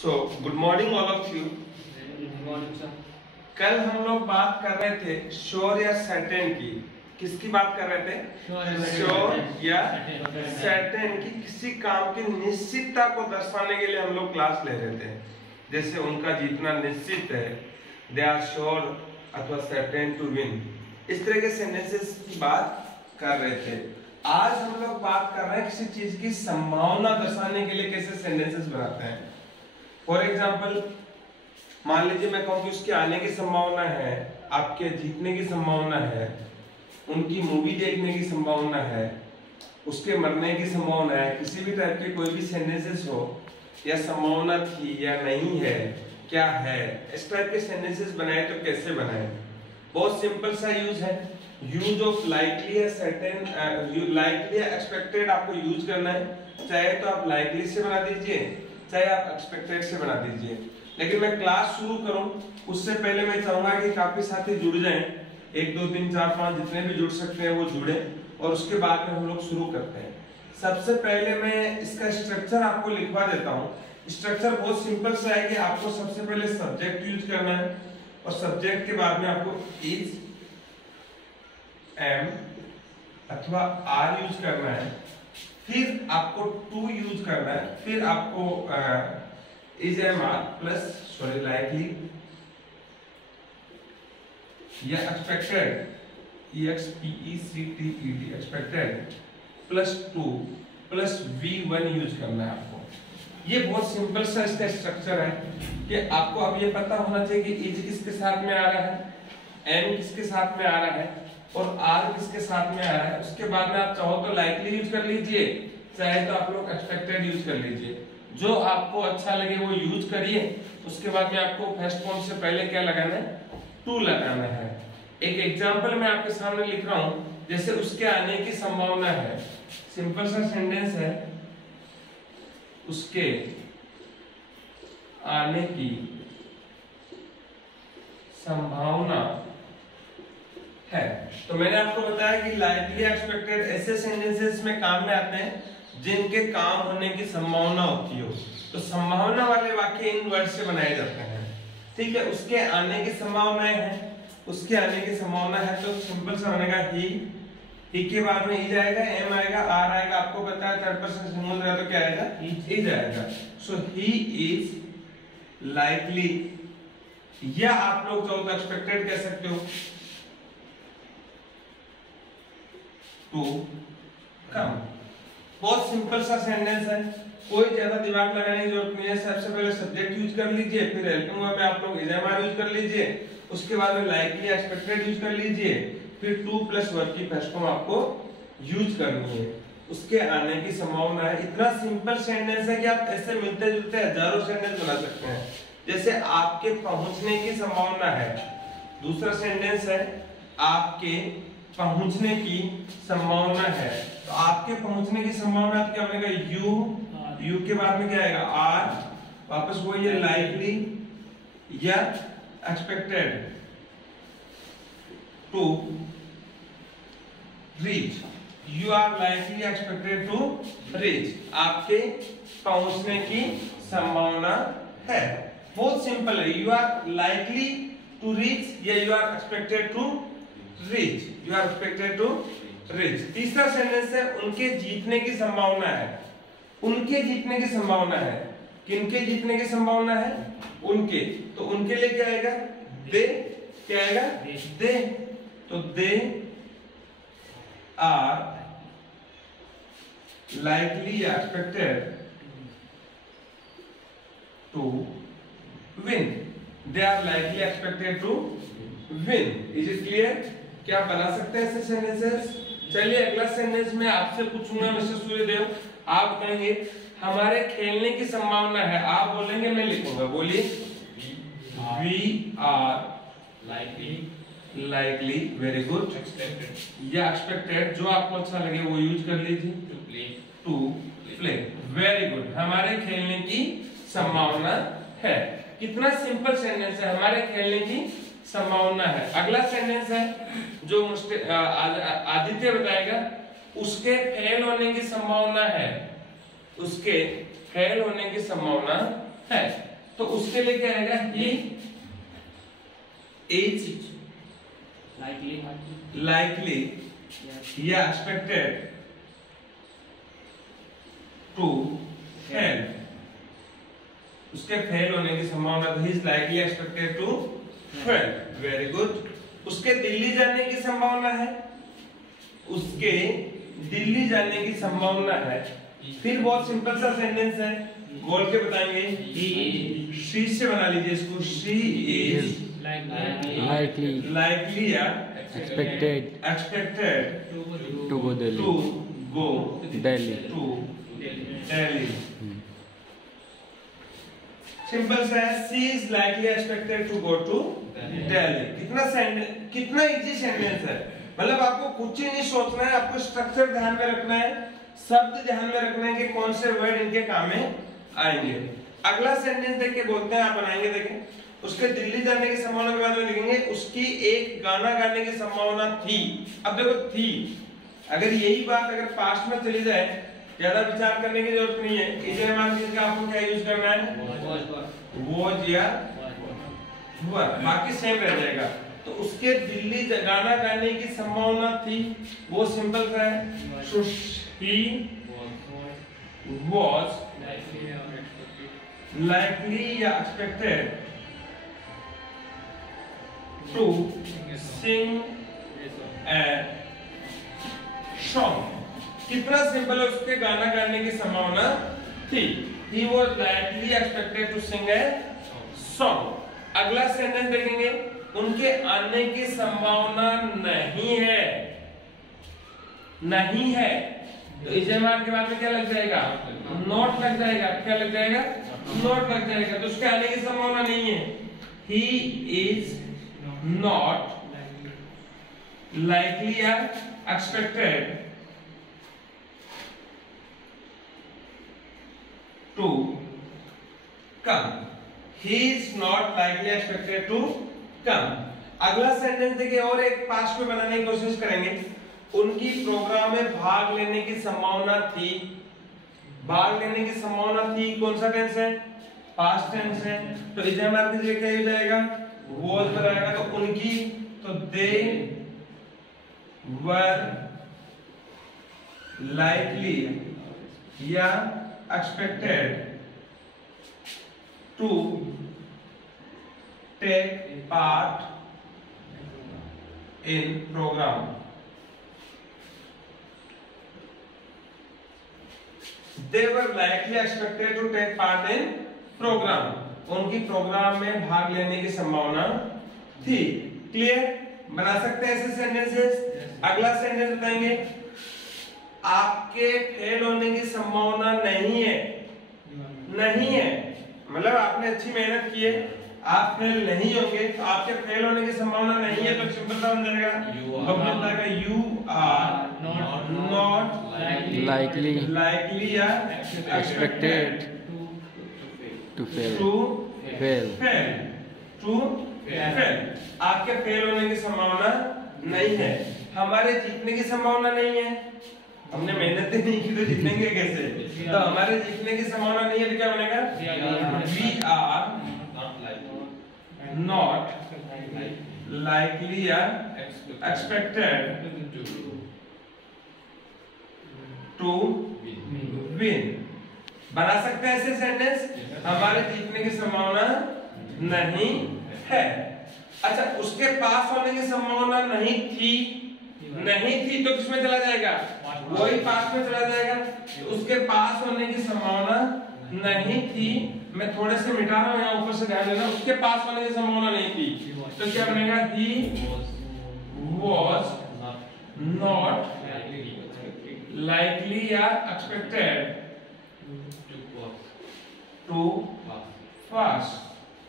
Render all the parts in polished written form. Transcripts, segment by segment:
So good morning all of you. Good morning sir. कल हम लोग बात कर रहे थे श्योर या सर्टेन की। किसकी बात कर रहे थे? श्योर या सर्टेन की। किसी काम की निश्चितता को दर्शाने के लिए हम लोग क्लास ले रहे थे। जैसे उनका जीतना निश्चित है, दे आर श्योर अथवा सर्टेन टू विन। इस तरह के सेंटेंसेस की बात कर रहे थे। आज हम लोग बात कर रहे हैं किसी चीज की संभावना दर्शाने के लिए कैसे सेंटेंसेस बनाते हैं। फॉर एग्जाम्पल, मान लीजिए मैं कहूँ कि उसके आने की संभावना है, आपके जीतने की संभावना है, उनकी मूवी देखने की संभावना है, उसके मरने की संभावना है। किसी भी टाइप के कोई भी सेंटेंसेस हो, या संभावना थी या नहीं है, क्या है, इस टाइप के सेंटेंसेस बनाए तो कैसे बनाए? बहुत सिंपल सा यूज है। यूज ऑफ लाइकली या सर्टेन, लाइकली या एक्सपेक्टेड आपको यूज करना है। चाहे तो आप लाइकली से बना दीजिए, चाहे आप एक्सपेक्टेड से बना दीजिए। लेकिन मैं क्लास शुरू करूं उससे पहले मैं चाहूंगा कि काफी साथी जुड़ जाएं। 1 2 3 4 5 जितने भी जुड़ सकते हैं वो जुड़े, और उसके बाद में हम लोग शुरू करते हैं। सबसे पहले मैं इसका स्ट्रक्चर आपको लिखवा देता हूं। स्ट्रक्चर बहुत सिंपल सा है कि आपको सबसे पहले सब्जेक्ट यूज करना है, और सब्जेक्ट के बाद में आपको इज, एम अथवा आर यूज करना है। फिर आपको टू यूज करना है। फिर आपको is, am, are plus likely या expected, EXPECTED expected plus 2 plus V1 यूज करना है आपको। ये बहुत सिंपल सा इसका स्ट्रक्चर है कि आपको अब ये पता होना चाहिए कि इज किसके साथ में आ रहा है, एम किसके साथ में आ रहा है, और आर किसके साथ में आ रहा है। उसके बाद में आप चाहो तो लाइकली यूज कर लीजिए, चाहे तो आप लोग एक्सपेक्टेड यूज कर लीजिए। जो आपको अच्छा लगे वो यूज करिए। उसके बाद में आपको फर्स्ट फॉर्म से पहले क्या लगाना है? टू लगाना है। एक एग्जांपल मैं आपके सामने लिख रहा हूं, जैसे उसके आने की संभावना है। सिंपल सा सेंटेंस है, उसके आने की संभावना है। तो मैंने आपको बताया कि लाइकली एक्सपेक्टेड ऐसे सेंटेंसेस में काम में आते हैं जिनके काम होने की संभावना होती हो। तो संभावना वाले वाक्य इन वर्ड से बनाए जाते हैं। ठीक है, उसके आने की संभावनाएं हैं, उसके आने की संभावना है, तो सिंपल सा बनेगा ही के बाद में इज आएगा, एम आएगा, आर आएगा। आपको पता है थर्ड पर्सन सिंगुलर है तो क्या आएगा? इज आएगा। सो ही इज लाइकली, या आप लोग जो एक्सपेक्टेड कह सकते हो, टू कम। बहुत सिंपल सा सेंटेंस है, कोई ज्यादा दिमाग लगाने की जरूरत नहीं है। सबसे पहले सब्जेक्ट यूज कर लीजिए, फिर हेल्पिंग वर्ब में आप लोग इज, एम, आर यूज कर लीजिए। उसके बाद में लाइकली एक्सपेक्टेड यूज कर लीजिए। फिर टू प्लस वर्ब की फर्स्ट फॉर्म आपको यूज करनी है। उसके आने की संभावना है। इतना सिंपल सेंटेंस है कि आप ऐसे मिलते जुलते हजारों सेंटेंस बना सकते हैं। जैसे आपके पहुंचने की संभावना है, दूसरा सेंटेंस है आपके पहुंचने की संभावना है। तो आपके पहुंचने की संभावना क्या बनेगा? यू के बाद में क्या आएगा? आर, वापस वही है लाइकली या expected to reach. You are likely expected to reach, आपके पहुंचने की संभावना है। बहुत सिंपल है। You are likely to reach या you are expected to reach, you are expected to reach. तीसरा सेंटेंस है उनके जीतने की संभावना है। उनके जीतने की संभावना है। किनके जीतने की संभावना है? उनके। तो उनके लिए क्या आएगा? दे। क्या आएगा? दे। तो they are likely expected to win. They are likely expected to win. Is it clear? क्या बना सकते हैं ऐसे सेंटेंसेस? चलिए अगला सेंटेंस में आपसे पूछूंगा मिस्टर सूर्यदेव, आप कहेंगे हमारे खेलने की संभावना है। आप बोलेंगे, मैं लिखूंगा। बोलिए। We are likely, very good. या एक्सपेक्टेड, जो आपको अच्छा लगे वो यूज कर लीजिए। To play, very good. हमारे खेलने की संभावना है। कितना सिंपल सेंटेंस है, हमारे खेलने की संभावना है। अगला सेंटेंस है जो आदित्य बताएगा, उसके फेल होने की संभावना है। उसके फेल होने की संभावना है। तो उसके लिए क्या आएगा, ही इज likely या expected to fail, उसके फेल होने की संभावना, he is likely expected to fail, very good। उसके दिल्ली जाने की संभावना है, उसके दिल्ली जाने की संभावना है। फिर बहुत सिंपल सा सेंटेंस है, बोल के बताएंगे, she से बना लीजिए इसको, she is likely या expected to go Delhi। Simple सा है, she is likely expected to go to Delhi। कितना इजी सेंटेंस है, मतलब आपको कुछ ही नहीं सोचना है, आपको स्ट्रक्चर ध्यान में रखना है, शब्द ध्यान में रखना है कि कौन से वर्ड इनके काम में आएंगे। अगला सेंटेंस देख के बोलते हैं, आप बनाएंगे, देखें। उसके दिल्ली जाने की संभावना के बाद में लिखेंगे, उसकी एक गाना गाने की संभावना थी। अब देखो थी, अगर यही बात अगर पास्ट में चली जाए, ज्यादा विचार करने की जरूरत नहीं है, इसे हमारे का आपको क्या यूज करना है, वॉज या हुआ, बाकी सेम रह जाएगा। तो उसके दिल्ली गाना गाने की संभावना थी, वो सिंपल सा है, so he was likely या expected to sing a song। कितना सिंपल है, उसके गाना गाने की संभावना थी, he was likely expected to sing a song। अगला सेंटेंस देखेंगे, उनके आने की संभावना नहीं है, नहीं है, तो इसे मार के बाद में क्या लग जाएगा, नॉट लग जाएगा, क्या लग जाएगा, नॉट लग जाएगा, तो उसके आने की संभावना नहीं है। he is not likely या expected to come। He is not likely expected to come। अगला सेंटेंस देखिए, और एक पास्ट में बनाने की कोशिश करेंगे, उनकी प्रोग्राम में भाग लेने की संभावना थी, भाग लेने की संभावना थी, कौन सा टेंस है, पास्ट टेंस है, तो इसे हमारे लिए क्या हो जाएगा, वॉज बनाएगा, तो उनकी, तो दे वर लाइकली या expected to take part in program। They were likely expected to take part in program। उनकी प्रोग्राम में भाग लेने की संभावना थी। क्लियर, बना सकते हैं ऐसे सेंटेंसेस। अगला सेंटेंस बताएंगे, आपके फेल होने की संभावना नहीं है, नहीं है, मतलब आपने अच्छी मेहनत की है, आप फेल नहीं होंगे, तो आपके फेल होने की संभावना नहीं है, तो सिंपल सा बन जाएगा, यू आर नॉट likely या expected to fail। आपके फेल होने की संभावना नहीं है। हमारे जीतने की संभावना नहीं है, हमने मेहनत नहीं की तो जीतेंगे कैसे, तो हमारे जीतने की संभावना नहीं है, तो क्या बनेगा, वी आर नॉट लाइकली या एक्सपेक्टेड टू विन। बना सकते हैं ऐसे सेंटेंस, हमारे जीतने की संभावना नहीं है। अच्छा, उसके पास होने की संभावना नहीं थी, नहीं थी तो किसमें चला जाएगा, वही पास में चला जाएगा। उसके पास होने की संभावना नहीं थी, मैं थोड़े से मिटा रहा हूं, यहाँ ऊपर से ध्यान देना, उसके पास होने की संभावना नहीं थी, तो क्या बनेगा, he was not likely या expected to pass।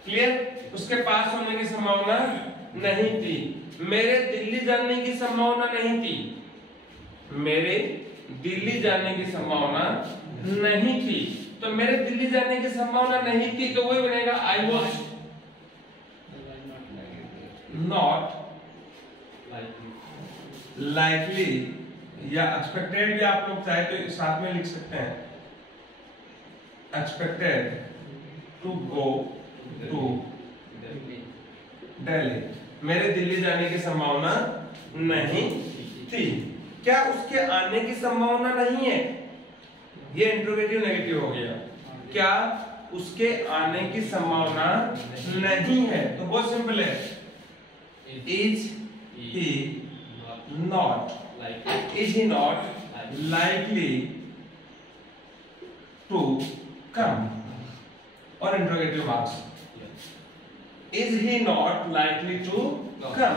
क्लियर, उसके पास होने की संभावना नहीं थी। मेरे दिल्ली जाने की संभावना नहीं थी, मेरे दिल्ली जाने की संभावना नहीं थी, तो मेरे दिल्ली जाने की संभावना नहीं थी, तो वही बनेगा, आई वॉज नॉट लाइकली या एक्सपेक्टेड भी आप लोग चाहे तो साथ में लिख सकते हैं, expected to go to Delhi, मेरे दिल्ली जाने की संभावना नहीं थी। क्या उसके आने की संभावना नहीं है? ये इंट्रोगेटिव नेगेटिव हो गया। क्या उसके आने की संभावना नहीं है? तो बहुत सिंपल है, is he not likely to come, और interrogative marks, is he not likely to come.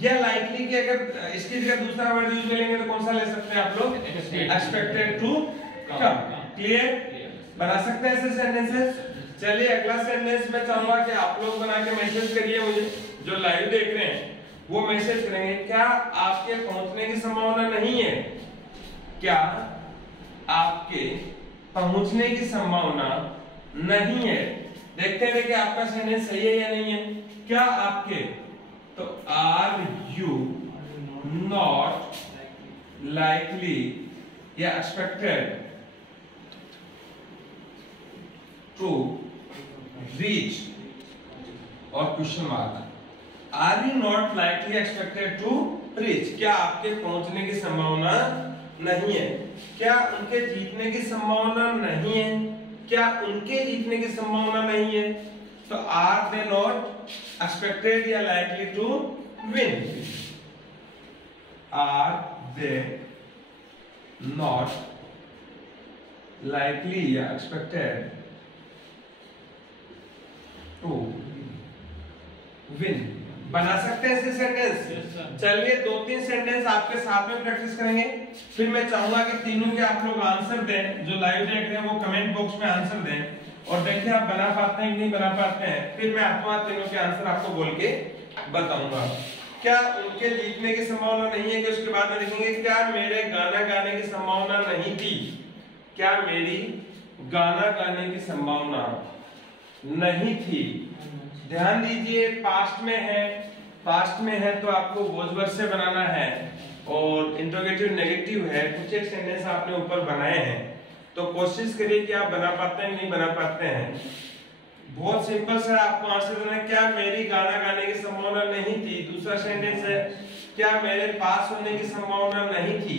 या लाइकली की अगर इसकी जगह दूसरा वर्ड यूज करेंगे तो कौन सा ले सकते हैं आप लोग? Expected to come. क्लियर? बना सकते हैं ऐसे सेंटेंसेस। चलिए अगला सेंटेंस मैं चाहूंगा कि आप लोग बना के मैसेज करिए मुझे, जो लाइव देख रहे हैं वो मैसेज करेंगे। क्या आपके पहुंचने की संभावना नहीं है? क्या आपके पहुंचने की संभावना नहीं है? देखते हैं कि आपका सेंटेंस सही है या नहीं है। क्या आपके, तो आर यू नॉट लाइकली या एक्सपेक्टेड टू रीच, और question mark, are you not likely expected to reach, क्या आपके पहुंचने की संभावना नहीं है? क्या उनके जीतने की संभावना नहीं है? क्या उनके जीतने की संभावना नहीं है? तो आर दे नॉट एक्सपेक्टेड या likely to win? Are they not likely या एक्सपेक्टेड टू विन। बना सकते हैं ऐसे सेंटेंस। चलिए 2-3 सेंटेंस आपके साथ में प्रैक्टिस करेंगे, फिर मैं चाहूंगा कि तीनों के आप लोग आंसर दें। जो लाइव देख रहे हैं वो कमेंट बॉक्स में आंसर दें, और देखिए आप बना पाते हैं कि नहीं बना पाते हैं। फिर मैं आपको तीनों के आंसर आपको बोल के बताऊंगा। क्या उनके जीतने की संभावना नहीं है? कि उसके बाद में देखेंगे क्या मेरे गाना गाने की संभावना नहीं थी? क्या मेरी गाना गाने की संभावना नहीं थी? ध्यान दीजिए, पास्ट में है, पास्ट में है तो आपको वॉज वर्ब से बनाना है, और इंट्रोगेटिव नेगेटिव है। कुछ एक सेंटेंस आपने ऊपर बनाए हैं, तो कोशिश करिए कि आप बना पाते हैं नहीं बना पाते हैं। बहुत सिंपल सा आपको आंसर देना है। क्या मेरी गाना गाने की संभावना नहीं थी? दूसरा सेंटेंस है क्या मेरे पास होने की संभावना नहीं थी?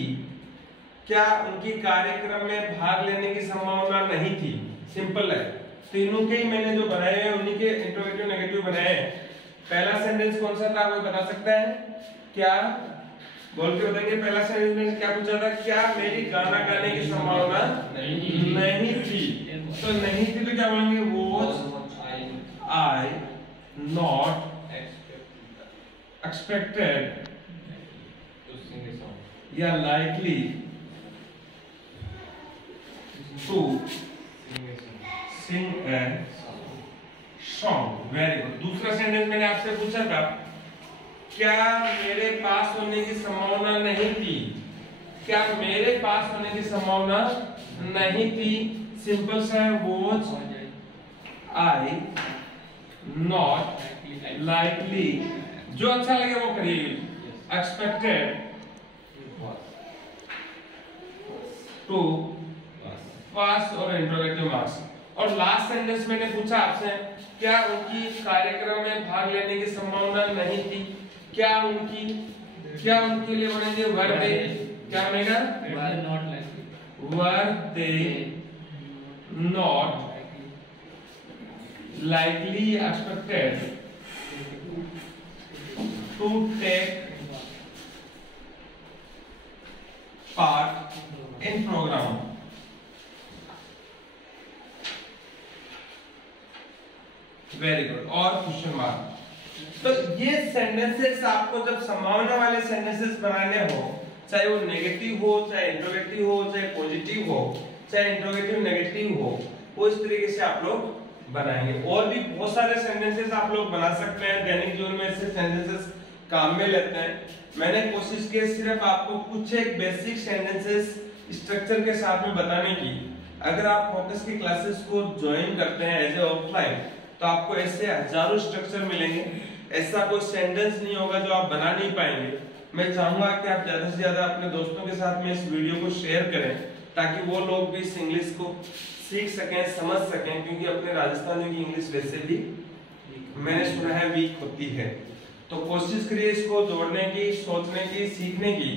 क्या उनकी कार्यक्रम में भाग लेने की संभावना नहीं थी? सिंपल है। तीनों के ही मैंने जो बनाए हैं उन्हीं के इंट्रोगेटिव नेगेटिव बनाए हैं। पहला सेंटेंस कौन सा था कोई बता सकता है? क्या बोल के बताएंगे? पहला सेंटेंस में क्या पूछा था? क्या मेरी गाना गाने की संभावना नहीं थी? तो नहीं थी तो क्या बोलेंगे? वॉज आई नॉट एक्सपेक्टेड या likely to sing a song. Very good. दूसरा सेंटेंस मैंने आपसे पूछा था क्या मेरे पास होने की संभावना नहीं थी? क्या मेरे पास होने की संभावना नहीं थी? सिंपल सा है, was I not likely, जो अच्छा लगे वो करिए। expected to pass और इंट्रोगेटिव मार्क्स। और लास्ट सेंटेंस मैंने पूछा आपसे क्या उनकी कार्यक्रम में भाग लेने की संभावना नहीं थी? क्या उनके लिए बनेंगे वर दे, क्या बनेगा? Were they not likely expected to take part in program. Very good. और क्वेश्चन मार्क। तो ये सेंटेंसेस आपको जब संभावना वाले सेंटेंसेस बनाने हो, चाहे वो नेगेटिव हो, चाहे इंट्रोगेटिव हो, चाहे पॉजिटिव हो, चाहे इंट्रोगेटिव नेगेटिव हो, वो इस तरीके से आप लोग बनाएंगे। और भी बहुत सारे सेंटेंसेस आप लोग बना सकते हैं, दैनिक जीवन में ऐसे सेंटेंसेस काम में लेते हैं। मैंने कोशिश की सिर्फ आपको कुछ एक बेसिक सेंटेंसेस स्ट्रक्चर के साथ में बताने की। अगर आप फोकस की क्लासेस को ज्वाइन करते हैं एज ए ऑफलाइन, तो आपको ऐसे हजारों स्ट्रक्चर मिलेंगे। ऐसा कोई सेंटेंस नहीं होगा जो आप बना नहीं पाएंगे। मैं चाहूंगा कि आप ज्यादा से ज्यादा अपने दोस्तों के साथ में इस वीडियो को शेयर करें, ताकि वो लोग भी इस इंग्लिश को सीख सकें, समझ सकें, क्योंकि अपने राजस्थानियों की इंग्लिश वैसे भी मैंने सुना है वीक होती है। तो कोशिश करिए इसको जोड़ने की, सोचने की, सीखने की।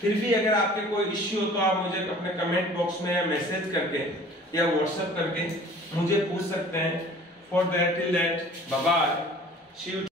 फिर भी अगर आपके कोई इश्यू हो तो आप मुझे अपने कमेंट बॉक्स में या मैसेज करके या व्हाट्सएप करके मुझे पूछ सकते हैं। For that till that bye bye.